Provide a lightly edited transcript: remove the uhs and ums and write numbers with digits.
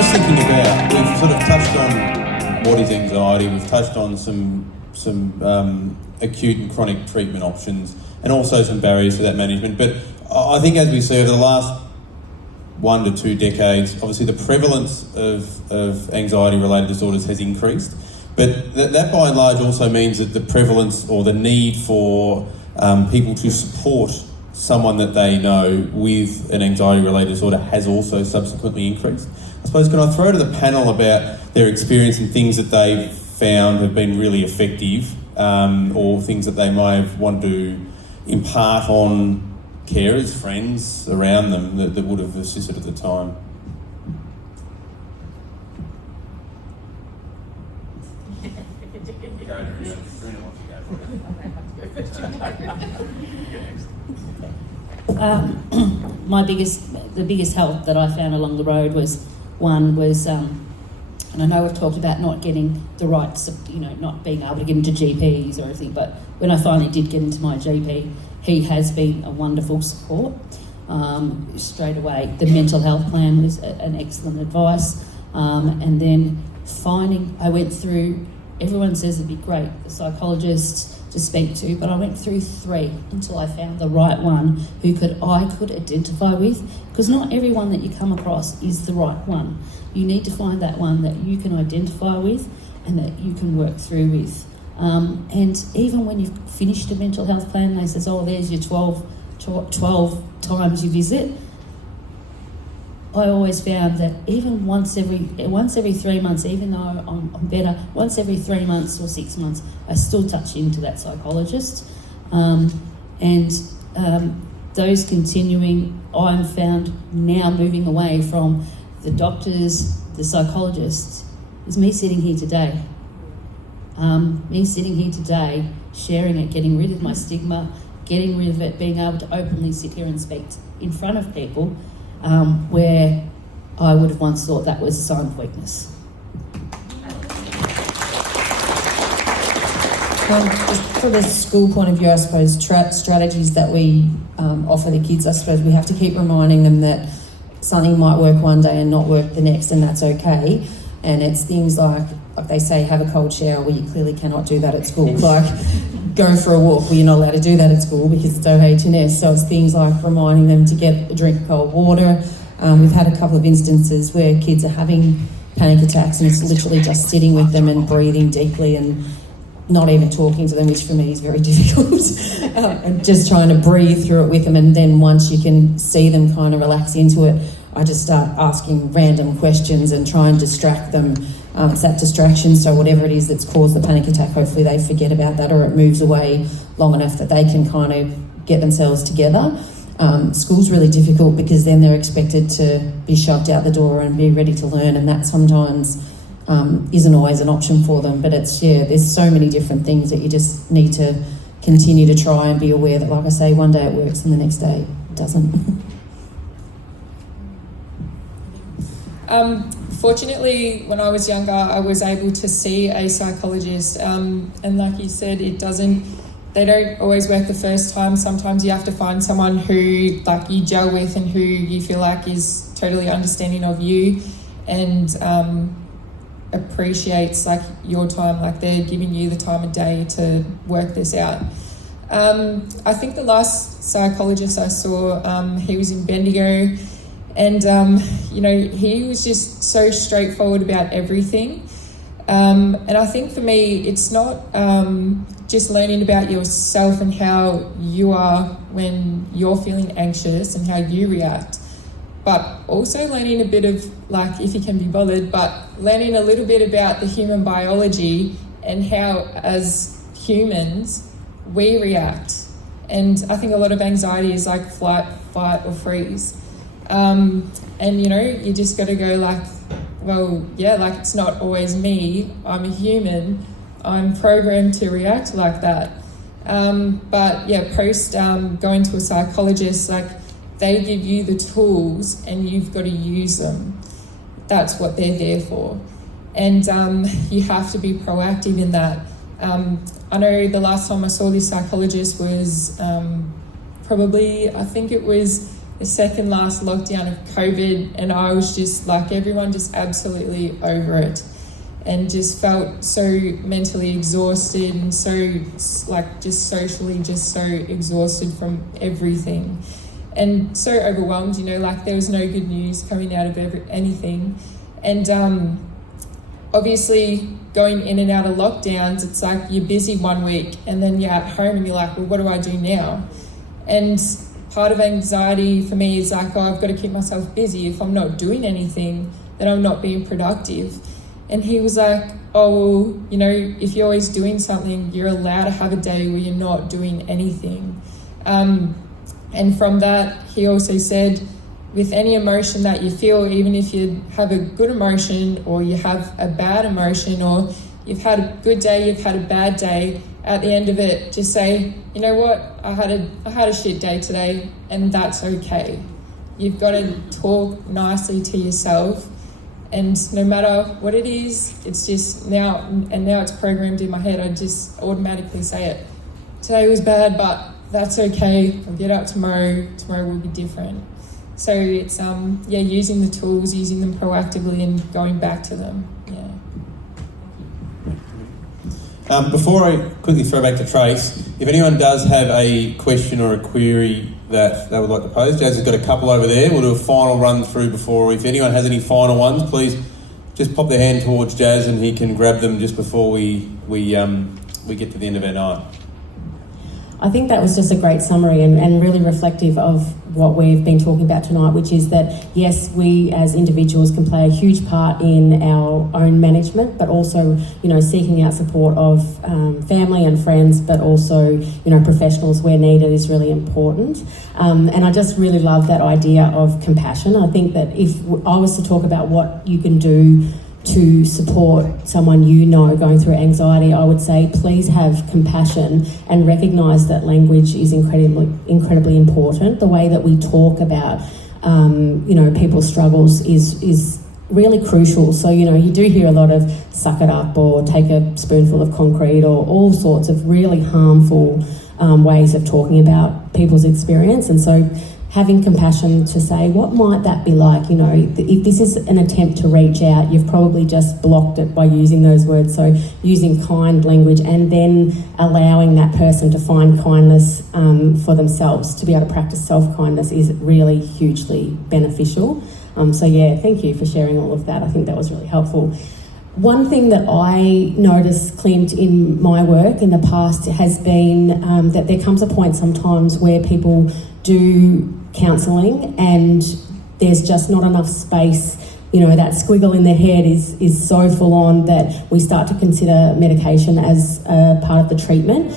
just thinking about, we've sort of touched on what is anxiety, we've touched on some acute and chronic treatment options, and also some barriers to that management. But I think, as we see over the last 1 to 2 decades, obviously the prevalence of anxiety-related disorders has increased. But that by and large also means that the prevalence or the need for people to support someone that they know with an anxiety-related disorder has also subsequently increased. I suppose, can I throw to the panel about their experience and things that they've found have been really effective, or things that they may have wanted to impart on carers, friends around them that would have assisted at the time? The biggest help that I found along the road was, and I know we've talked about not getting the right, not being able to get into GPs or anything, but when I finally did get into my GP, he has been a wonderful support straight away. The mental health plan was an excellent advice, and then I went through, everyone says it'd be great, the psychologist to speak to, but I went through 3 until I found the right one who I could identify with, because not everyone that you come across is the right one. You need to find that one that you can identify with and that you can work through with. And even when you've finished a mental health plan, they says, oh, there's your 12 times you visit. I always found that even once every 3 months, even though I'm better, once every 3 months or 6 months, I still touch into that psychologist. Those continuing, I'm found now moving away from the doctors, the psychologists, is me sitting here today. Sharing it, getting rid of my stigma, getting rid of it, being able to openly sit here and speak in front of people, where I would have once thought that was a sign of weakness. Just from the school point of view, I suppose strategies that we offer the kids, I suppose we have to keep reminding them that something might work one day and not work the next, and that's okay. And it's things like they say, have a cold shower. Well, you clearly cannot do that at school. Like, go for a walk. Well, you're not allowed to do that at school because it's OH&S. So it's things like reminding them to get a drink of cold water. We've had a couple of instances where kids are having panic attacks and it's literally just sitting with them and breathing deeply and not even talking to them, which for me is very difficult. And just trying to breathe through it with them. And then once you can see them kind of relax into it, I just start asking random questions and try and distract them. It's that distraction, so whatever it is that's caused the panic attack, hopefully they forget about that or it moves away long enough that they can kind of get themselves together. School's really difficult because then they're expected to be shoved out the door and be ready to learn, and that sometimes isn't always an option for them. But there's so many different things that you just need to continue to try and be aware that, like I say, one day it works and the next day it doesn't. Fortunately, when I was younger, I was able to see a psychologist, and like you said, they don't always work the first time. Sometimes you have to find someone who you gel with and who you feel like is totally understanding of you and appreciates your time, they're giving you the time of day to work this out. I think the last psychologist I saw, he was in Bendigo. And, he was just so straightforward about everything. And I think for me, it's not just learning about yourself and how you are when you're feeling anxious and how you react, but also learning a bit of, if you can be bothered, but learning a little bit about the human biology and how, as humans, we react. And I think a lot of anxiety is flight, fight, or freeze. You just got to go it's not always me. I'm a human. I'm programmed to react like that. Post going to a psychologist, they give you the tools and you've got to use them. That's what they're there for. And you have to be proactive in that. I know the last time I saw this psychologist was probably, I think it was the second last lockdown of COVID, and I was just like everyone, just absolutely over it, and just felt so mentally exhausted and so like just socially just so exhausted from everything, and so overwhelmed. You know, like there was no good news coming out of anything, and obviously going in and out of lockdowns, it's like you're busy one week and then you're at home and you're like, well, what do I do now? And part of anxiety for me is like, oh, I've got to keep myself busy. If I'm not doing anything, then I'm not being productive. And he was like, oh, well, you know, if you're always doing something, you're allowed to have a day where you're not doing anything. And from that, he also said, with any emotion that you feel, even if you have a good emotion or you have a bad emotion, or you've had a good day, you've had a bad day, at the end of it, just say, you know what, I had a shit day today, and that's okay. You've got to talk nicely to yourself, and no matter what it is, it's just now it's programmed in my head, I just automatically say it. Today was bad, but that's okay. I'll get up tomorrow. Tomorrow will be different. So it's using the tools, using them proactively, and going back to them. Yeah. Before I quickly throw back to Trace, if anyone does have a question or a query that they would like to pose, Jazz has got a couple over there. We'll do a final run through before. If anyone has any final ones, please just pop their hand towards Jazz and he can grab them just before we get to the end of our night. I think that was just a great summary and really reflective of what we've been talking about tonight, which is that, yes, we as individuals can play a huge part in our own management, but also, you know, seeking out support of family and friends, but also, you know, professionals where needed is really important. And I just really love that idea of compassion. I think that if I was to talk about what you can do to support someone you know going through anxiety, I would say please have compassion and recognise that language is incredibly important. The way that we talk about people's struggles is really crucial. So, you know, you do hear a lot of suck it up or take a spoonful of concrete or all sorts of really harmful ways of talking about people's experience. And so having compassion to say, what might that be like? You know, if this is an attempt to reach out, you've probably just blocked it by using those words. So using kind language and then allowing that person to find kindness for themselves, to be able to practice self-kindness is really hugely beneficial. Thank you for sharing all of that. I think that was really helpful. One thing that I noticed, Clint, in my work in the past has been that there comes a point sometimes where people do counselling and there's just not enough space. You know, that squiggle in their head is so full on that we start to consider medication as a part of the treatment.